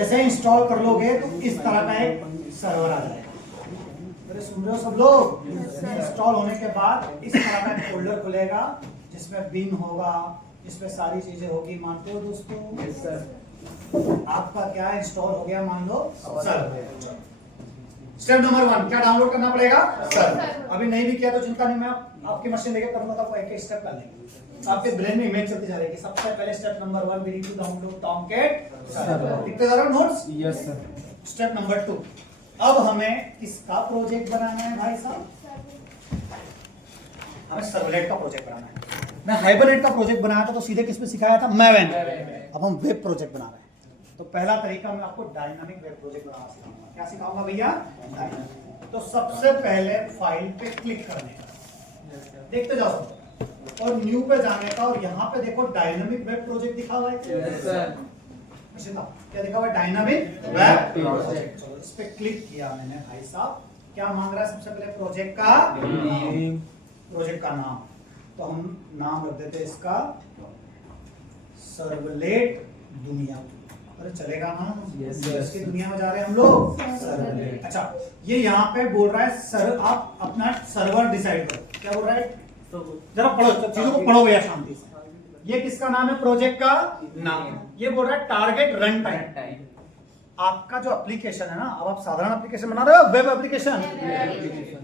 जैसे इंस्टॉल कर लोगे तो इस तरह का एक सर्वर आ जाएगा। अरे सुन रहे हो सब लोग? इंस्टॉल होने के बाद इस तरह का एक फोल्डर खुलेगा जिसमें बिन होगा, इसमें सारी चीजें होगी। मानते हो दोस्तों? Yes sir. आपका क्या इंस्टॉल हो गया मान लो सर्वर। स्टेप नंबर 1 क्या डाउनलोड करना पड़ेगा? सर्वर। अभी नहीं भी किया तो चिंता नहीं, मैं आपकी मशीन लेके करूंगा तो आपको एक एक स्टेप कर लेंगे। आपके ब्रेन में इमेज चलती जा रही है। सबसे पहले step number 1 we need to download Tomcat server. लिखते जा रहे हो notes? Yes sir. Step number 2 अब हमें किसका प्रोजेक्ट बनाना है भाई साहब? हमें सर्वलेट का प्रोजेक्ट बनाना है। मैं हाइबरनेट का प्रोजेक्ट बनाया था तो सीधे किस पे सिखाया था? मैवेन। अब हम वेब प्रोजेक्ट बना रहे हैं तो पहला तरीका मैं आपको डायनामिक वेब प्रोजेक्ट बनाना सिखाऊंगा। क्या सिखाऊंगा भैया? डायनामिक। तो सबसे पहले फाइल पे क्लिक करने का, देखते जाओ, और न्यू पे जाने का, और यहाँ पे देखो डायनामिक वेब प्रोजेक्ट दिखा हुआ है। Yes sir. क्या दिखा हुआ है? Dynamic web project. चलो इस पे क्लिक किया मैंने भाई साहब। क्या मांग रहा है सबसे पहले? प्रोजेक्ट का नाम। प्रोजेक्ट का नाम तो हम नाम रख देते इसका सर्वलेट दुनिया। अरे चलेगा ना? Yes, इसकी दुनिया में जा रहे हैं हम लोग। सर्वलेट। अच्छा, ये यहाँ पे बोल रहा है सर आप अपना सर्वर डिसाइड करो। क्या बोल रहा है? जरा पढ़ो, चीजों को पढ़ो भैया शांति से। ये किसका नाम है? प्रोजेक्ट का नाम। ये बोल रहा है टारगेट रन टाइम। आपका जो एप्लीकेशन है ना, अब आप साधारण एप्लीकेशन बना रहे हो, वेब एप्लीकेशन।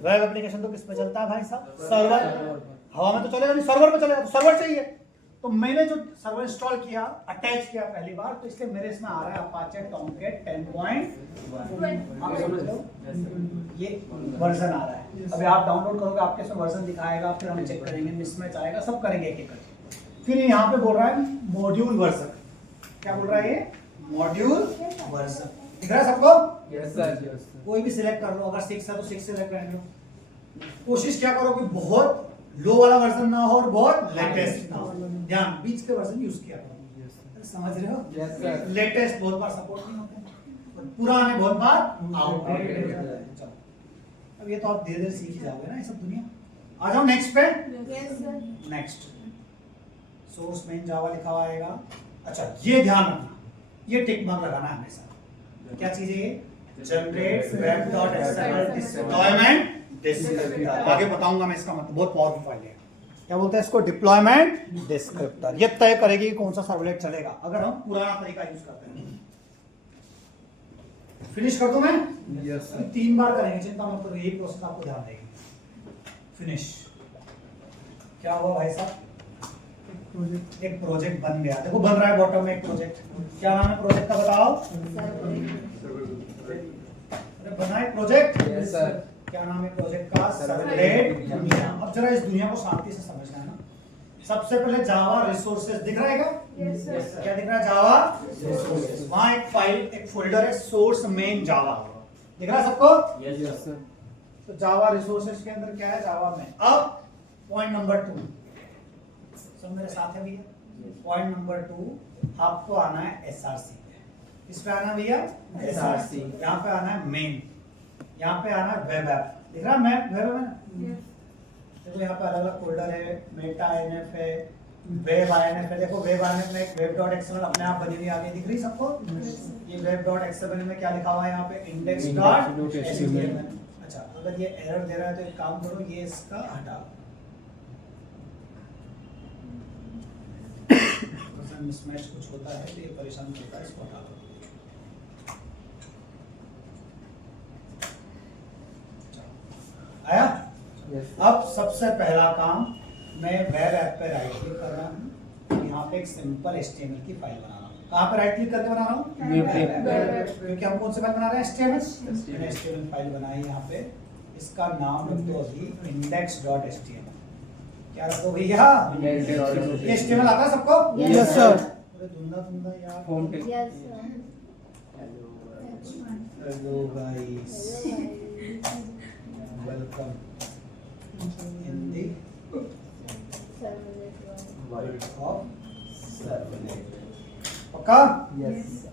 वेब एप्लीकेशन तो किस पे चलता है भाई साहब? सर्वर। हवा में तो चलेगा नहीं, सर्वर पे चलेगा। तो सर्वर चाहिए। तो मैंने जो सर्वर इंस्टॉल किया, अटैच किया पहली बार, तो इसलिए मेरे इसमें आ रहा है अपाचे टॉमकैट 10.1। आप समझ लो ये वर्जन आ रहा है। अभी आप डाउनलोड करोगे आपके इसमें वर्जन दिखाएगा, फिर हम चेक करेंगे, मिसमैच आएगा, सब करेंगे एक एक करके। फिर यहाँ पे बोल रहा है मॉड्यूल वर्जन। क्या बोल रहा है ये? Module version. दिख रहा है सबको? यस सर। कोई भी सिलेक्ट कर लो, अगर 6 है तो 6 सिलेक्ट कर लो। कोशिश क्या करो कि बहुत लो वाला वर्जन ना हो और बहुत लेटेस्ट ना हो। ध्यान, बीच के वर्जन यूज किया करो। समझ रहे हो? Yes sir. लेटेस्ट बहुत बार सपोर्ट नहीं होते और पुराने बहुत बार आउटडेटेड हो जाते हैं। चलो अब ये तो आप धीरे धीरे सीख ही जाओगे ना ये सब दुनिया। आ जाओ नेक्स्ट पे। नेक्स्ट सोर्स मेन जावा लिखा हुआ आएगा। अच्छा ये ध्यान रखना, ये टिक मार्क लगाना है हमेशा। क्या चीज है ये? Generate web dot XML deployment descriptor. आगे बताऊंगा मैं इसका मतलब, बहुत पावरफुल फाइल है। क्या बोलते हैं इसको? Deployment descriptor. ये तय करेगी कौन सा सर्वलेट चलेगा अगर हम पुराना तरीका यूज करते हैं। फिनिश कर दूं मैं? Yes sir. 3 बार करेंगे, चिंता मत करो, यही प्रोसेस आपको ध्यान देगी। फिनिश। क्या हुआ भाई साहब? एक प्रोजेक्ट बन गया। देखो बन रहा है बॉटम में एक प्रोजेक्ट। क्या नाम है प्रोजेक्ट का बताओ? अरे बना है प्रोजेक्ट। Yes sir. क्या नाम है प्रोजेक्ट का? सर्वलेट दुनिया। अब जरा इस दुनिया को शांति से समझना है ना। सबसे पहले जावा रिसोर्सेज दिख रहा है क्या? क्या दिख रहा है? जावा रिसोर्सेज। वहां एक फाइल, एक फोल्डर है सोर्स मेन जावा। दिख रहा है सबको? यस सर। तो जावा रिसोर्सेज के अंदर क्या है? जावा में। अब पॉइंट नंबर 2, सब मेरे साथ है भैया। पॉइंट नंबर 2 आपको आना है एसआरसी पे। इस पे आना भैया एसआरसी। यहाँ पे आना है मेन, यहाँ पे आना है वेब ऐप। दिख रहा है मैं वेब है ना? देखो यहाँ पे अलग अलग फोल्डर है, मेटा आईएनएफ है, वेब आईएनएफ है। देखो वेब आईएनएफ में एक वेब डॉट एक्सएमएल अपने आप बनी हुई आगे दिख रही सबको? ये वेब डॉट एक्सएमएल में क्या लिखा हुआ है यहाँ पे? Index dot HTML. अच्छा अगर ये एरर दे रहा है तो एक काम करो, ये इसका हटा मिसमैच कुछ होता है तो ये परेशान करता है, इसको हटा दो। आया? अब सबसे पहला काम, मैं वेब ऐप पे राइट क्लिक कर रहा हूँ, यहाँ पे एक सिंपल HTML की फाइल बना रहा हूँ। कहाँ पे राइट क्लिक करके बना रहा हूँ? क्योंकि हम कौन से फाइल बना रहे हैं? HTML। मैंने HTML फाइल बनाई यहाँ पे, इसका नाम रख दो अभी index.html। क्या रखो भैया? ये HTML आता है सबको? यस सर। अरे धुंधा धुंधा यार। होम टेक। Hello guys, welcome in the world of servlet. पक्का? यस।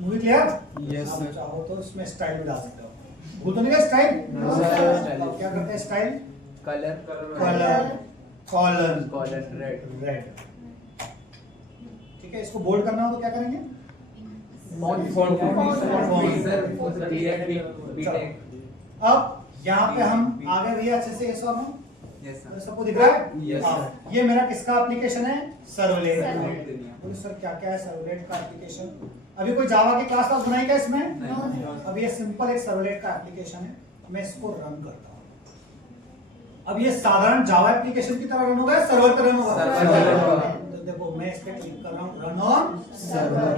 Movie clear? यस आप सर। चाहो तो इसमें स्टाइल भी डाल सकते हो। भूल तो नहीं गए स्टाइल? सर। क्या करते हैं style? Colour colour, collar, colour red. Red. ठीक है, इसको बोल्ड करना हो तो क्या करेंगे? अब यहाँ पे हम आगे भैया अच्छे से ये नो सबको दिख रहा है? Yes, हाँ, sir. ये मेरा किसका एप्लीकेशन है? सर्वलेट। सर्वलेट। बोले सर क्या क्या है सर्वलेट का एप्लीकेशन? अभी कोई जावा की क्लास वास बनाई क्या इसमें? नहीं। अब ये सिंपल एक सर्वलेट का एप्लीकेशन है, मैं इसको रन करता हूँ। अब ये साधारण जावा एप्लीकेशन की तरह रन होगा या सर्वर पे रन होगा? सर्वर। तो देखो मैं इस पे क्लिक कर रहा हूँ, रन ऑन सर्वर।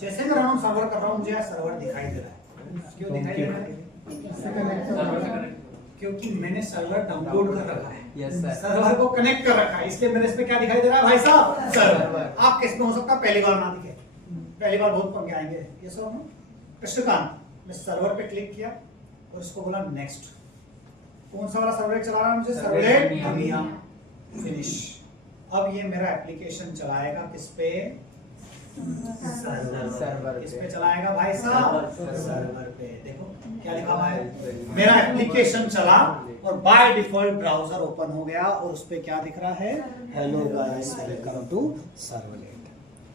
जैसे मैं रन ऑन सर्वर कर रहा हूँ, मुझे सर्वर दिखाई दे रहा है। क्यों दिखाई दे रहा है? क्योंकि मैंने सर्वर डाउनलोड कर रखा है। Yes, sir. सर्वर को कनेक्ट कर रखा है, इसलिए मेरे इस पे क्या दिखाई दे रहा है भाई साहब? सर्वर। आप किस में हो सकता है पहली बार ना दिखे, पहली बार बहुत पंगे आएंगे। ये सब कृष्णकांत, मैं सर्वर पे क्लिक किया और इसको बोला नेक्स्ट। कौन सा वाला सर्वलेट चला रहा है मुझे? सर्वलेट दुनिया। फिनिश। अब ये मेरा एप्लीकेशन चलाएगा किस पे? सर्वर किस पे। पे चलाएगा भाई साहब? सर्वर पे। देखो क्या लिखा हुआ है, मेरा एप्लीकेशन चला और बाय डिफॉल्ट ब्राउजर ओपन हो गया और उस पे क्या दिख रहा है? Hello guys, welcome to servlet.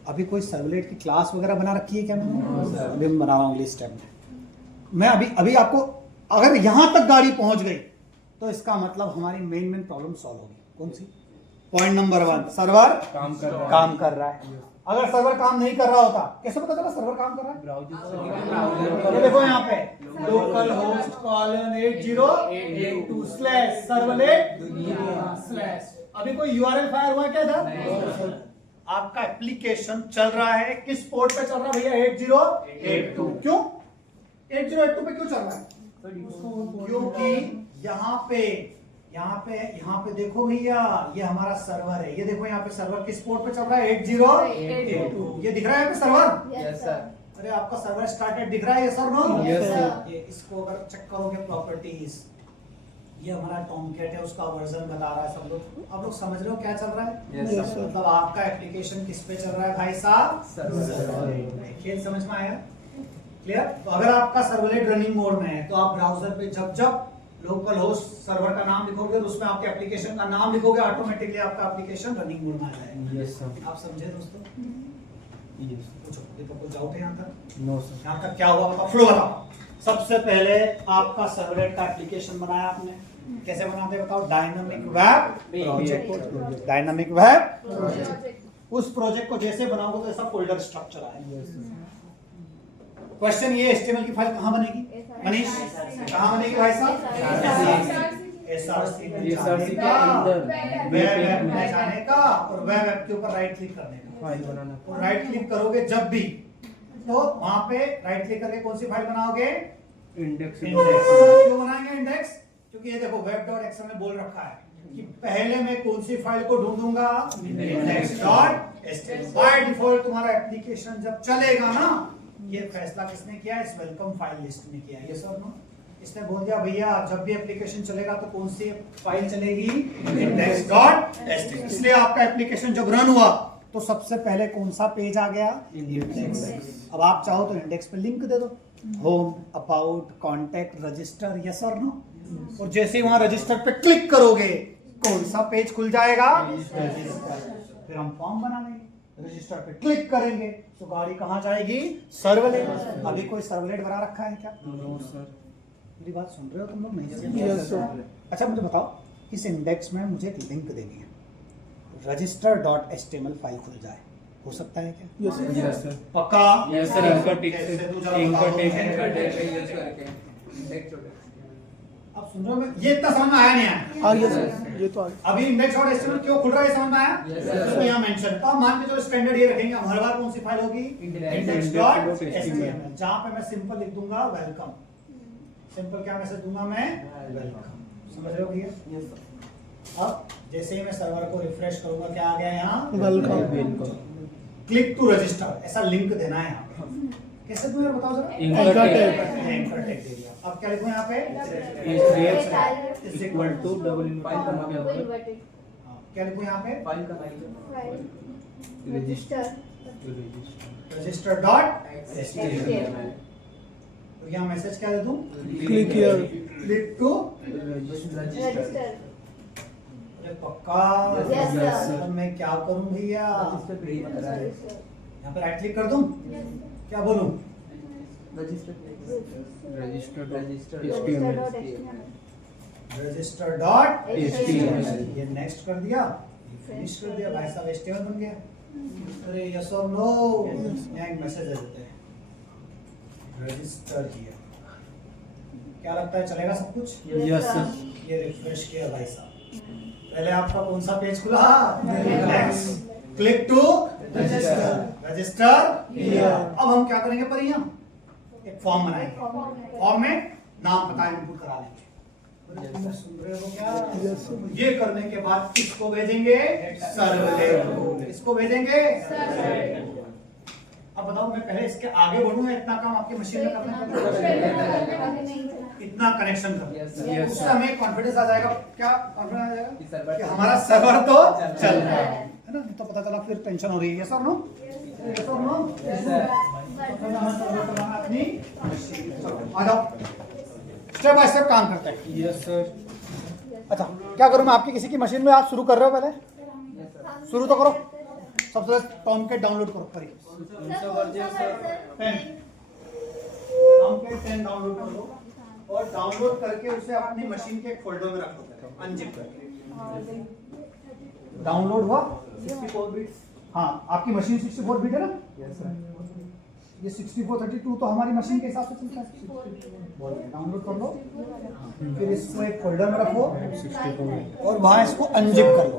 अभी कोई सर्वलेट की क्लास वगैरह बना रखी है क्या मैंने? अभी मैं बना रहा हूँ लिस्ट टैब में। मैं अभी आपको अगर यहां तक गाड़ी पहुंच गई तो इसका मतलब हमारी मेन प्रॉब्लम सॉल्व होगी। कौन सी? पॉइंट नंबर 1, सर्वर काम कर रहा है। अगर सर्वर काम नहीं कर रहा होता, कैसे पता चला सर्वर काम कर रहा है? ये देखो यहाँ पे local host colon 8082 slash servlet slash. अभी कोई यूआरएल फायर हुआ क्या था? आपका एप्लीकेशन चल रहा है किस पोर्ट पे चल रहा है भैया? 8082। क्यों 8082 पे क्यों चल रहा है? क्योंकि यहाँ पे देखो भैया, ये हमारा सर्वर है। ये देखो यहाँ पे सर्वर किस पोर्ट पे चल रहा है? 8082। ये दिख रहा है यहाँ पे सर्वर? Yes, sir. अरे आपका सर्वर स्टार्टेड दिख रहा है ये सर? No Yes, sir. ये इसको अगर चेक करोगे प्रॉपर्टीज, ये हमारा टॉमकैट है, उसका वर्जन बता रहा है सब लोग। आप लोग समझ रहे हो क्या चल रहा है? Yes, sir. मतलब आपका एप्लीकेशन किस पे चल रहा है भाई साहब? सर्वर। खेल समझ में आया? क्लियर? तो अगर आपका सर्वलेट रनिंग मोड में है तो आप ब्राउजर पे जब लोकल होस्ट सर्वर का नाम लिखोगे और उसमें आपके एप्लीकेशन का नाम लिखोगे, ऑटोमेटिकली आपका एप्लीकेशन रनिंग मोड में आ जाएगा। Yes, sir. आप समझे दोस्तों? Yes. पूछो, ये तो कुछ डाउट है यहाँ तक? No, sir. यहाँ तक क्या हुआ बताओ, फ्लो बताओ। सबसे पहले आपका सर्वलेट का एप्लीकेशन बनाया आपने, कैसे बनाते हैं बताओ? Dynamic web project. Dynamic web, उस प्रोजेक्ट को जैसे बनाओगे तो ऐसा फोल्डर स्ट्रक्चर आएगा। Yes, sir. क्वेश्चन ये HTML की फाइल कहाँ बनेगी? मनीष कहाँ बनेगी भाई साहब? SRC में जाने SRC का, के अंदर वेब ऐप में जाने का और वेब ऐप के ऊपर राइट क्लिक करने का। फाइल बनाना। और राइट क्लिक करोगे जब भी, तो वहां पे राइट क्लिक करके कौन सी फाइल बनाओगे? इंडेक्स। इंडेक्स। क्यों बनाएंगे इंडेक्स? क्योंकि ये देखो web.xml में बोल रखा है कि पहले मैं कौन सी फाइल को ढूंढूंगा? index.html। बाय डिफॉल्ट तुम्हारा एप्लीकेशन जब चलेगा ना, ये फैसला किसने किया? इस वेलकम फाइल लिस्ट ने किया। ये सब ना इसने बोल दिया भैया जब भी एप्लीकेशन चलेगा तो कौन सी फाइल चलेगी? index.html। इसलिए आपका एप्लीकेशन जब रन हुआ तो सबसे पहले कौन सा पेज आ गया? इंडेक्स। अब आप चाहो तो इंडेक्स पे लिंक दे दो, home, about, contact, register, yes और नो। और जैसे ही वहां रजिस्टर पे क्लिक करोगे कौन सा पेज खुल जाएगा? फिर हम फॉर्म बना लेंगे, रजिस्टर पे क्लिक करेंगे तो गाड़ी कहाँ जाएगी? सर्वलेट। अभी कोई सर्वलेट बना रखा है क्या? No, sir. मेरी बात सुन रहे हो तुम लोग? नहीं? Yes, sir. अच्छा मुझे बताओ, इस इंडेक्स में मुझे एक लिंक देनी है, register.html फाइल खुल जाए, हो सकता है क्या? Yes, sir. Yes, sir. पक्का? Yes, sir. Anchor text से- कैसे? तू जरा Anchor बताओ। text- एंकर टेक्स्ट यूज करके इंडेक्स छोटे। अब सुन रहे हो? ये इतना समझ में आया नहीं आया? हाँ ये सर, ये तो आ गया। अभी index.html क्यों खुल रहा है समझ में आया? Yes, sir. तो यहाँ मेंशन है। तो आप मान के चलो स्टैंडर्ड ये रखेंगे, हम हर बार कौन सी फाइल होगी? index.html। जहाँ पे मैं सिंपल लिख दूंगा वेलकम। सिंपल क्या मैसेज दूंगा मैं? वेलकम। समझ रहे हो भैया? अब जैसे ही मैं सर्वर को रिफ्रेश करूंगा क्या आ गया यहाँ? वेलकम। क्लिक टू रजिस्टर, ऐसा लिंक देना है यहाँ पे। कैसे दूं यार बताओ जरा? Anchor tag. एंकर टैग दे दिया। अब क्या लिखूं यहाँ पे? is equal to double file का नाम हाँ, क्या लिखूं यहाँ पे? फाइल का नाम register. Register dot html। तो यहाँ मैसेज क्या दे दूं? Click here. Click to. Register. अरे पक्का? Yes, sir. अब मैं क्या करूं भैया? यहाँ पे राइट क्लिक कर दूं, क्या बोलूं? Register register dot HTML। ये नेक्स्ट कर दिया, फिनिश कर दिया, भाई साहब HTML बन गया। अरे यस और नो, यहाँ एक मैसेज दे देते हैं, रजिस्टर किया। क्या लगता है चलेगा सब कुछ? Yes sir. ये रिफ्रेश किया भाई साहब, पहले आपका कौन सा पेज खुला? Click to register. अब हम क्या करेंगे पर यहाँ एक फॉर्म बनाएंगे, फॉर्म में नाम पता इनपुट करा लेंगे। सुन रहे हो क्या? ये करने के बाद किसको भेजेंगे? सर्वलेट को। किसको भेजेंगे? अब बताओ, मैं पहले इसके आगे बढ़ूं या इतना काम आपकी मशीन में करना पड़ेगा? इतना कनेक्शन कर, उससे हमें कॉन्फिडेंस आ जाएगा। क्या कॉन्फिडेंस आ जाएगा? कि हमारा सर्वर तो चल रहा है ना। तो पता चला फिर टेंशन हो रही है। यस और नो? यस और नो? आ जाओ, स्टेप बाय स्टेप काम करते हैं। Yes sir. अच्छा, क्या करूं मैं? आपकी किसी की मशीन में आप शुरू कर रहे हो, पहले शुरू तो करो। सबसे पहले टॉमकैट डाउनलोड करो, करिए। 10 टॉमकैट 10 डाउनलोड कर लो और डाउनलोड करके उसे अपनी मशीन के एक फोल्डर में रख दो, अनजिप करके। डाउनलोड हुआ 64 बिट। हाँ, आपकी मशीन 64 बिट है ना? ये 6432 तो हमारी मशीन के हिसाब से चलता है। डाउनलोड कर लो, फिर इसको एक फोल्डर में रखो और वहां इसको अनजिप कर लो।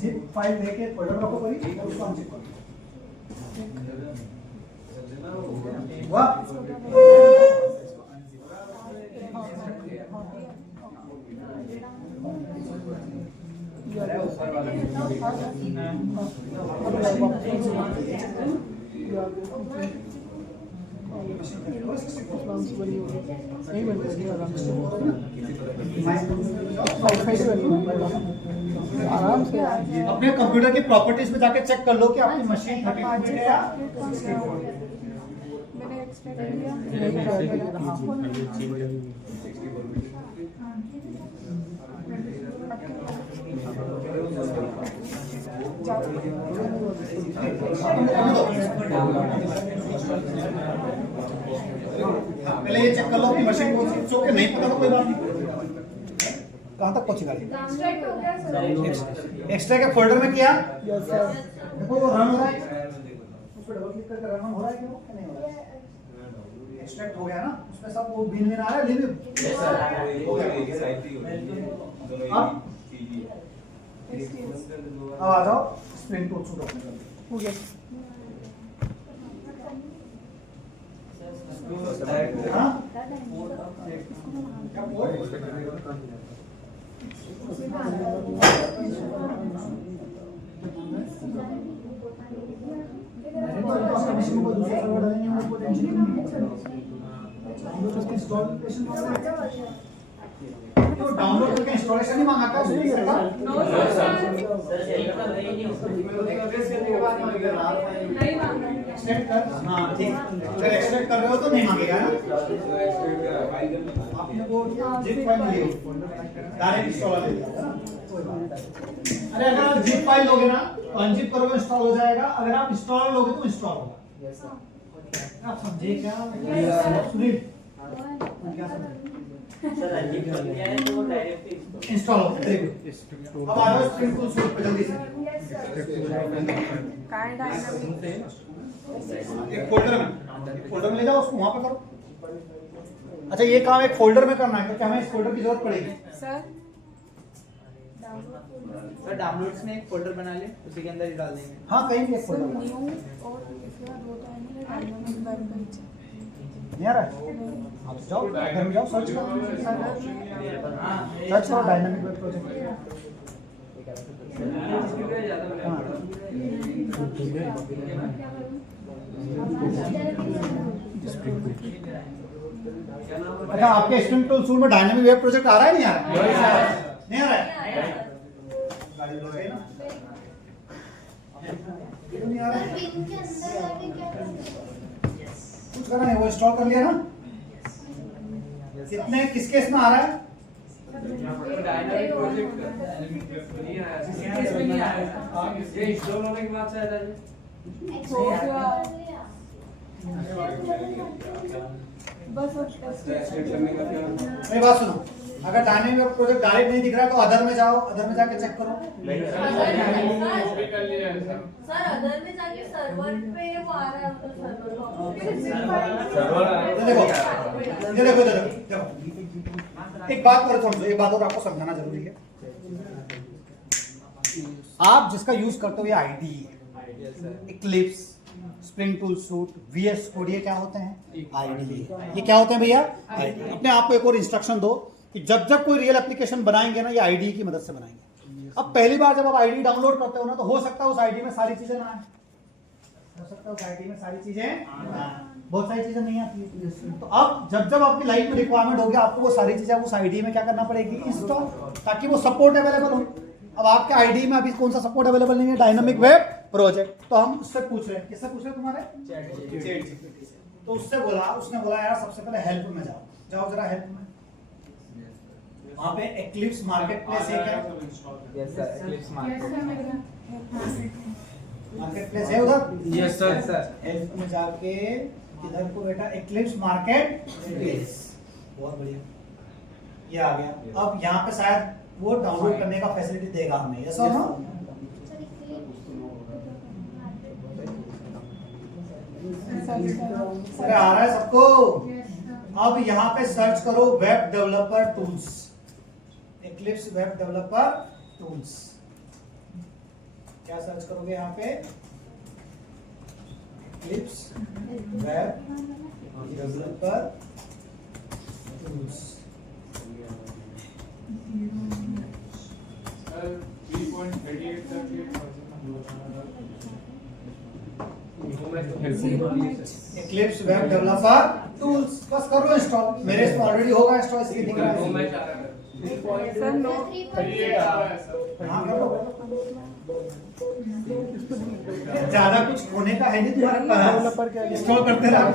जिप फाइल लेके फोल्डर में रखो करी और उसको अनजिप कर लो। वाह, नहीं बन रही आराम से, आराम से। अपने कंप्यूटर की प्रॉपर्टीज में जाके चेक कर लो कि आपकी मशीन 32 बिट है या 64। मैंने एक्सट्रा कर दिया। पहले ये चेक कर लो कि मशीन कौन सी चोके नहीं पता तो कोई बात नहीं। कहाँ तक पहुंची गाड़ी? एक्स्ट्रा के फोल्डर में किया, देखो वो रन हो रहा है, उस पर डबल क्लिक करके रन हो रहा है कि नहीं हो रहा है? एक्सट्रैक्ट हो गया ना, उसमें सब वो बिन बिन आ रहा है, लिव अब आ जाओ स्प्रिंग टूल सूट ओपन कर हो गया। हाँ तो डाउनलोड करके इंस्टॉलेशन नहीं मांगा था उसने ये रखा? एक्सट्रैक्ट कर, हाँ ठीक। अगर एक्सट्रैक्ट कर रहे हो तो नहीं मांगेगा ना। आपने वो जिप फाइल ली डायरेक्ट इंस्टॉलर ले लिया ना, कोई बात नहीं। अरे अगर आप जिप फाइल लोगे ना तो अनजिप करोगे इंस्टॉल हो जाएगा, अगर आप इंस्टॉलर लोगे तो इंस्टॉल होगा। आप समझे क्या? सुनील क्या समझे? इंस्टॉल हो गया। अब आ जाओ स्प्रिंग टूल सूट पे जल्दी से। एक फोल्डर में ले जाओ, उसको वहां पे करो। अच्छा, ये काम एक फोल्डर में करना है क्योंकि हमें इस फोल्डर की जरूरत पड़ेगी। सर डाउनलोड्स में एक फोल्डर बना ले, उसी के अंदर ही डाल देंगे। हाँ, कहीं भी एक फोल्डर में। न्यू और इसके बाद वो टाइम डायनामिक वेब पेज नहीं आ रहा है? आप जाओ घर में जाओ, सर्च करो डायनामिक वेब प्रोजेक्ट। अच्छा, आपके स्प्रिंग टूल सूट में डायनामिक वेब प्रोजेक्ट आ रहा है नहीं आ रहा है? नहीं आ रहा है? गाड़ी लो गई ना? क्यों नहीं आ रहा है? कुछ करना है, वो इंस्टॉल कर लिया ना? कितने किस केस में आ रहा है? डायनामिक प्रोजेक्ट नहीं आया इस पे नहीं आया ये इंस्टॉल होने के बाद शायद आ जाए हो गया बस मेरी बात सुनो, अगर डायनेमिक प्रोजेक्ट डायरेक्ट नहीं दिख रहा है तो अदर में जाओ, अदर में जाके चेक करो। सर अदर में जाके सर्वर पे वो आ रहा है सर्वर ये देखो एक बात और थोड़ी एक बात और आपको समझाना जरूरी है। आप जिसका यूज करते हो ये आईडी है, Eclipse, Spring Tool Suite, VS Code, ये क्या होते हैं? आईडी। ये क्या होते हैं भैया? आईडी। अपने आप को एक और इंस्ट्रक्शन दो कि जब जब कोई रियल एप्लीकेशन बनाएंगे ना, ये आईडी की मदद से बनाएंगे। अब पहली बार जब आप आईडी डाउनलोड करते हो ना, तो हो सकता है उस आईडी में सारी चीजें ना आए, हो सकता है उस आईडी में सारी चीजें बहुत सारी चीजें नहीं आती है। तो अब जब जब आपकी लाइफ में रिक्वायरमेंट होगी, आपको वो सारी चीजें उस आईडी में क्या करना पड़ेगी? इंस्टॉल, ताकि वो सपोर्ट अवेलेबल हो। अब आपके आईडी में अभी कौन सा सपोर्ट अवेलेबल नहीं है? Dynamic web project. तो हम उससे पूछ रहे हैं, किससे पूछ रहे हैं? तुम्हारे चैट जीपीटी से। तो उससे बोला, उसने बोला यार सबसे पहले हेल्प में जाओ, जाओ जरा हेल्प में। वहाँ पे एक्लिप्स मार्केट प्लेस है क्या? Yes sir, eclipse market place है उधर? Yes sir. हेल्प में जाके इधर को बेटा एक्लिप्स मार्केट प्लेस, बहुत बढ़िया, ये आ गया। अब यहाँ पे शायद वो डाउनलोड करने का फैसिलिटी देगा हमें, यस और नो? अरे आ रहा है सबको? अब यहाँ पे सर्च करो web developer tools, eclipse web developer tools. क्या सर्च करोगे यहाँ पे? Eclipse web developer tools. Eclipse web developer tools, बस कर लो इंस्टॉल। मेरे इसमें ऑलरेडी होगा इंस्टॉल, इसलिए दिख रहा है। सर नो हाँ कर लो। ज्यादा कुछ होने का है नहीं तुम्हारे पास, इंस्टॉल करते रहो।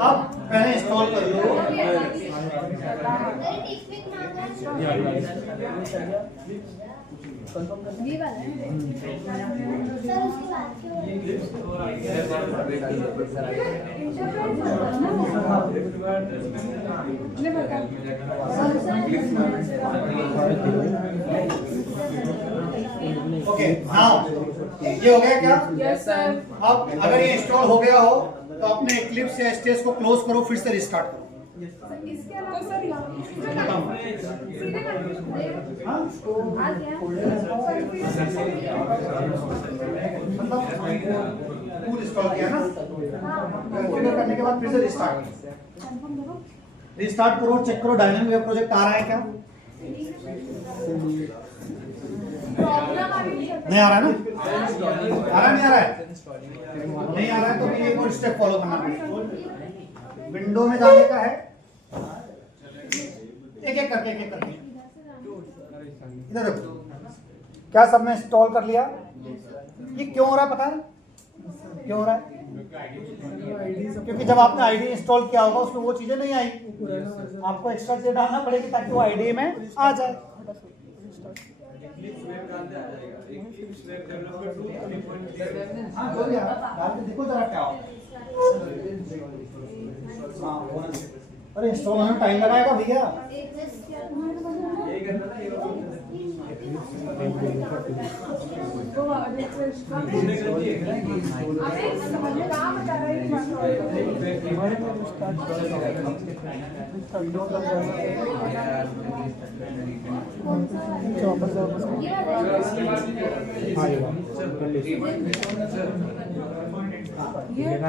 अब पहले इंस्टॉल कर लो। ये वाला है सर उसके बाद ओके नाउ ये हो गया क्या? Yes sir. अब अगर ये इंस्टॉल हो गया हो तो अपने एक्लिप्स या एसटीएस को क्लोज करो, फिर से रिस्टार्ट करो। इसके अलावा सर हाँ? आ गया फुल इंस्टॉल किया ना, कॉन्फ़िगर करने के बाद फिर से रिस्टार्ट करो, चेक करो डायनामिक वेब प्रोजेक्ट आ रहा है क्या? नहीं आ रहा है ना? आ रहा नहीं आ रहा है? नहीं आ रहा है तो भी एक और स्टेप फॉलो करना पड़ेगा। विंडो में जाने का है, एक एक करके इधर देखो। क्या सबने इंस्टॉल कर लिया? ये क्यों हो रहा है पता है? क्यों हो रहा है? क्योंकि जब आपने आईडी इंस्टॉल किया होगा उसमें वो चीजें नहीं आई, आपको एक्स्ट्रा चीजें डालना पड़ेगी ताकि वो आईडी में आ जाए। हाँ जो भी डाल के देखो जरा क्या होगा। अरे इंस्टॉल होने में टाइम लगाएगा भैया।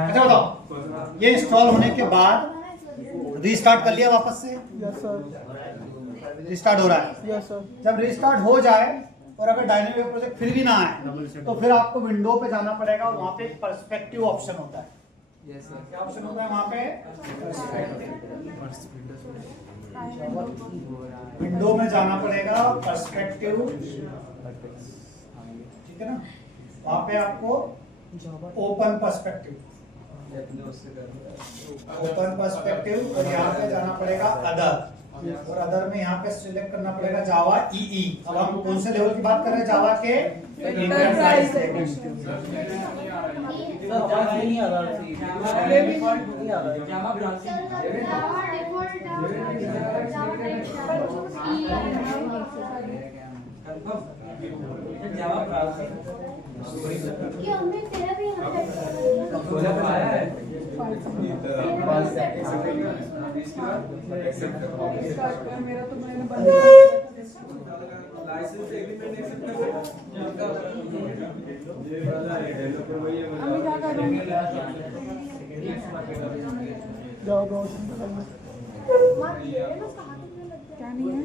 अच्छा बताओ, ये इंस्टॉल होने के बाद रीस्टार्ट कर लिया वापस से? Yes sir. रिस्टार्ट हो रहा है? Yes sir. जब रिस्टार्ट हो जाए और अगर डायनेमिक वेब प्रोजेक्ट फिर भी ना आए तो फिर आपको विंडो पे जाना पड़ेगा और वहां पे एक पर्सपेक्टिव ऑप्शन होता है। Yes sir. क्या ऑप्शन होता है वहां पे? विंडो में जाना पड़ेगा, पर्सपेक्टिव, ठीक है ना। वहां पे आपको ओपन पर्सपेक्टिव और यहाँ पे जाना पड़ेगा अदर, और अदर में यहाँ पे सिलेक्ट करना पड़ेगा जावा ईई। अब हम कौन से लेवल की बात कर रहे हैं? जावा के इंटरप्राइज लेवल। नहीं आ रहा कि हमने तेरा भी यहाँ पे मेरा तो मैंने बंद लाइसेंस एग्रीमेंट एक्सेप्ट कर अभी क्या करूँगी जाओ क्या नहीं है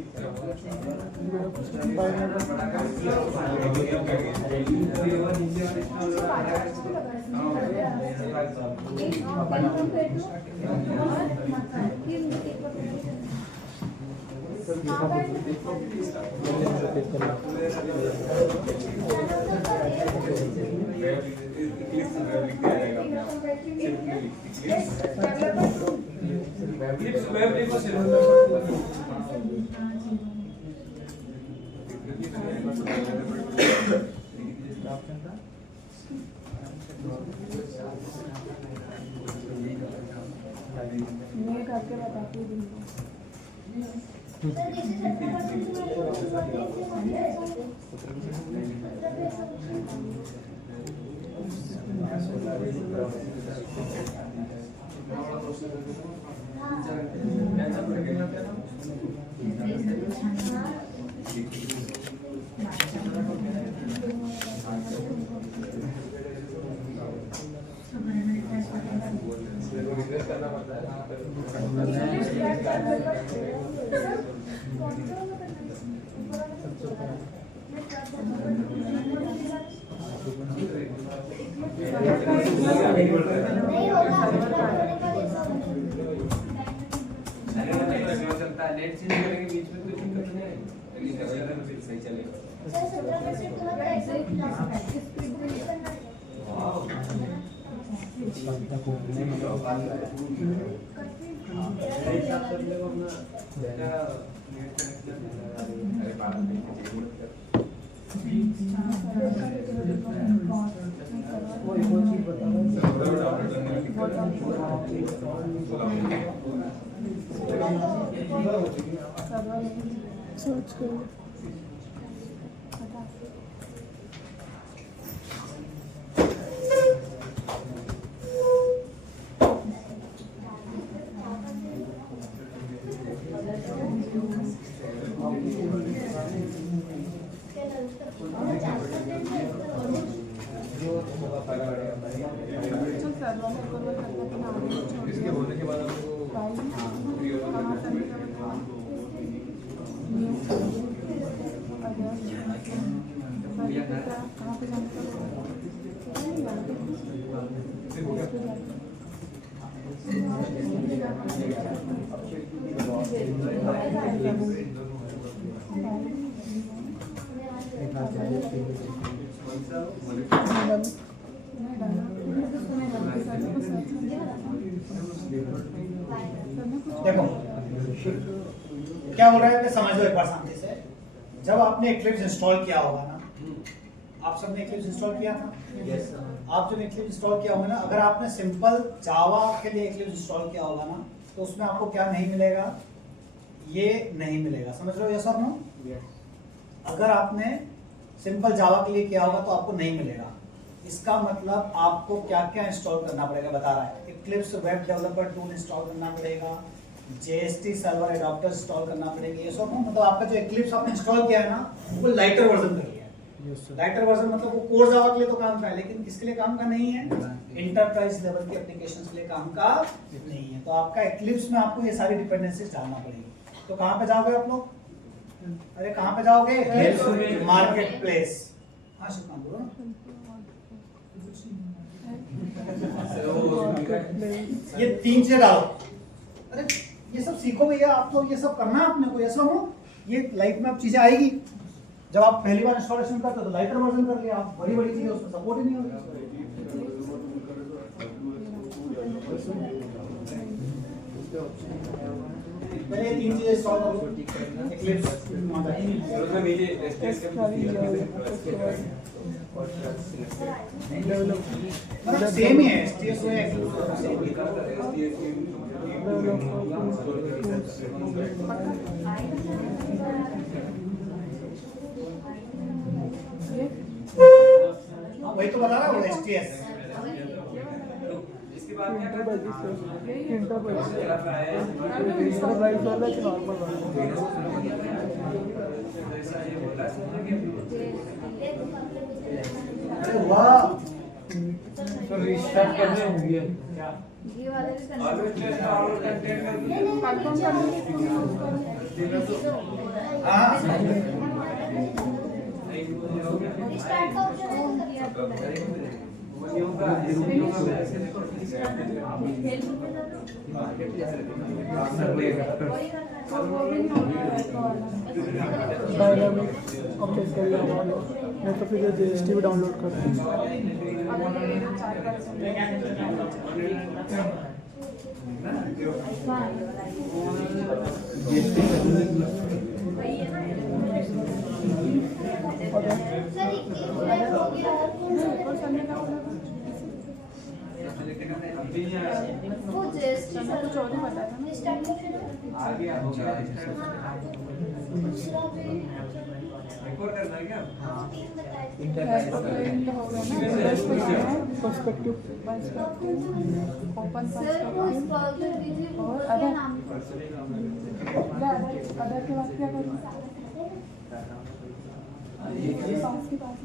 मैं करके बताती हूँ नेट चेंज करेंगे बीच में कोई दिक्कत नहीं आएगी, सही चलेगा। सोच के इसके होने के बाद कहाँ पे जाने देखो क्या हो रहा है, समझ लो एक बार शांति से। जब आपने एक्लिप्स इंस्टॉल किया होगा ना, आप सबने एक्लिप्स इंस्टॉल किया था? यस आप जब एक्लिप्स इंस्टॉल किया होगा ना, अगर आपने सिंपल जावा के लिए एक्लिप्स इंस्टॉल किया होगा ना, तो उसमें आपको क्या नहीं मिलेगा? ये नहीं मिलेगा। समझ लो यस और नो? अगर आपने सिंपल जावा के लिए किया होगा तो आपको नहीं मिलेगा। इसका मतलब आपको क्या क्या इंस्टॉल करना पड़ेगा बता रहा है। Eclipse web developer tool install करना पड़ेगा, JST सर्वर एडाप्टर इंस्टॉल करना पड़ेगा। ये सब मतलब आपका जो एक्लिप्स आपने इंस्टॉल किया है ना, वो लाइटर वर्जन का लिया है। लाइटर वर्जन मतलब वो कोर जावा के लिए तो काम का है, लेकिन किसके लिए काम का नहीं है? इंटरप्राइज लेवल के एप्लीकेशंस के लिए काम का नहीं है। तो आपका एक्लिप्स में आपको ये सारी डिपेंडेंसीज डालना पड़ेगी। तो कहाँ पे जाओगे आप लोग? अरे कहाँ पे जाओगे? Market place. हाँ शुक्रान बोलो। ये 3 से डालो। अरे ये सब सीखो भैया, आपको ये सब करना है अपने को, ये सब हो ये लाइफ में अब चीजें आएगी। जब आप पहली बार इंस्टॉलेशन करते हो तो लाइटर वर्जन कर लिया, आप बड़ी बड़ी चीजें उसमें सपोर्ट ही नहीं होगी। पहले ये 3 चीजें इंस्टॉल करो, Eclipse उसमें नीचे STS के मतलब सेम ही है, STS हुआ है वही तो बता रहा हूँ STS। इसके बाद क्या करते अरे वाह, तो रिस्टार्ट करने होंगे। ये वाले भी करना हाँ स्टार्ट का ऑप्शन ऑन किया अपडेट कर लिया मैं तो फिर जीएसटी भी डाउनलोड कर वो जीएसटी कुछ और ही बताया था ना। स्टार्ट ऑप्शन आगे हो गया रिकॉर्ड करना है क्या? पर्सपेक्टिव ओपन सर वो इंस्टॉल कर दीजिए और क्या अदर नाम अदर के बाद क्या करूँ सॉन्ग्स के पास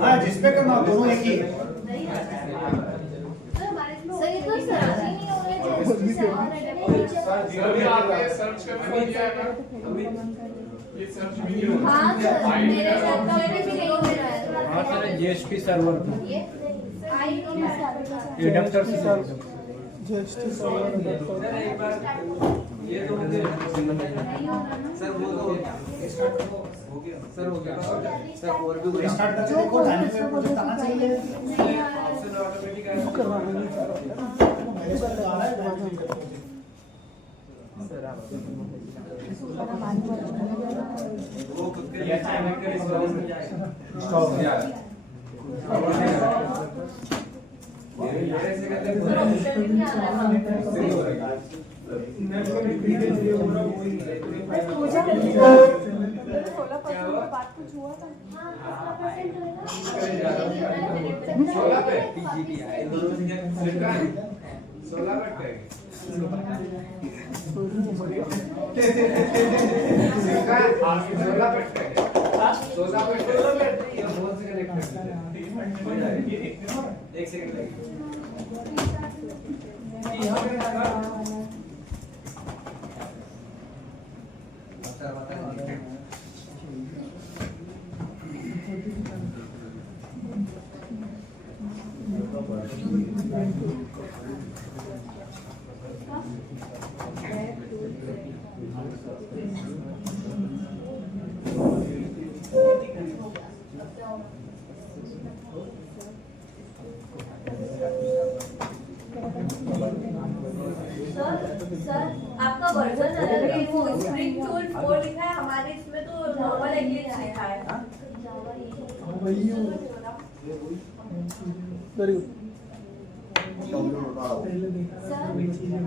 हाँ जिसपे करना हो, दोनों एक ही है। सर ये तो सर्च ही नहीं हो रहा है जैसे सर्च करने में क्या है ना, ये सर्च वीडियो हाँ सर मेरे साथ का भी नहीं हो रहा है हाँ सर GSP सर्वर ये आई नहीं एडेप्टर से जीएसटी सर्वर सर एक बार ये तो मुझे सर वो तो हो गया सर हो गया सर और भी कुछ स्टार्ट करके देखो, डायनेमिक वेब प्रोजेक्ट आना चाहिए। ऑप्शन ऑटोमेटिक है करवाना नहीं चाह रहा मेरे पास तो आ रहा है डायनेमिक वेब प्रोजेक्ट। वो खुद के लिए टाइमिंग का रिस्पॉन्स मिल जाएगा स्टॉप हो जाएगा। ऐसे करते हैं ऑप्शन ही नहीं आ रहा है पूजा 16% बात कुछ हुआ था 16 पे टीजीटी है दोनों लिखा है 16 पे लिखा है आपकी 16 पे 16 पे ये बहुत से कनेक्ट करते हैं एक सेकंड लगेगा यहाँ पे लगा सर आपका वर्जन अलग है, वो स्प्रिंग टूल 4 लिखा है, हमारे इसमें तो नॉर्मल एक्लिप्स लिखा है। वेरी गुड सर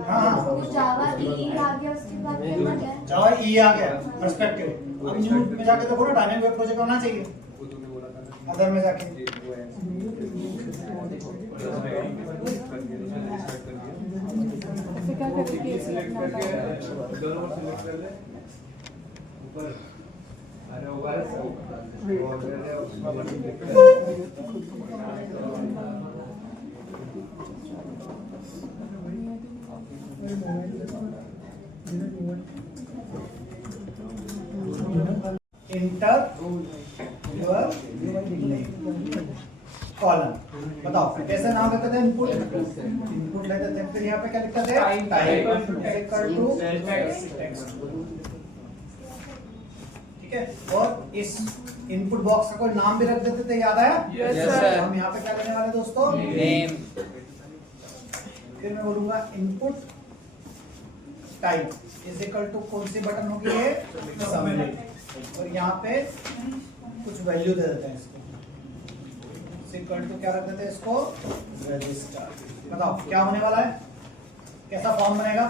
हाँ वो जावा ई आ गया, उसके बाद करना क्या है? जावा ई आ गया पर्सपेक्टिव। अब न्यू में जाके देखो ना, डायनेमिक वेब प्रोजेक्ट होना चाहिए अदर में जाके। ऐसे क्या करेंगे सिलेक्ट करके दोनों को सिलेक्ट कर ले ऊपर अरे ऊपर और ले उसका बटन क्लिक कर कैसे नाम लेते थे? इनपुट इनपुट लेते थे, फिर यहाँ पे क्या लिखते थे? Type equal to text. ठीक है, और इस इनपुट बॉक्स का कोई नाम भी रख देते थे, याद आया? Yes, sir. हम यहाँ पे क्या करने वाले दोस्तों? नेम। फिर मैं बोलूंगा input type is equal to कौन सी बटन होगी ये? सबमिट। और यहाँ पे कुछ वैल्यू दे देते हैं इसको, इज इक्वल टू क्या रख देते हैं इसको? रजिस्टर। बताओ क्या होने वाला है, कैसा फॉर्म बनेगा?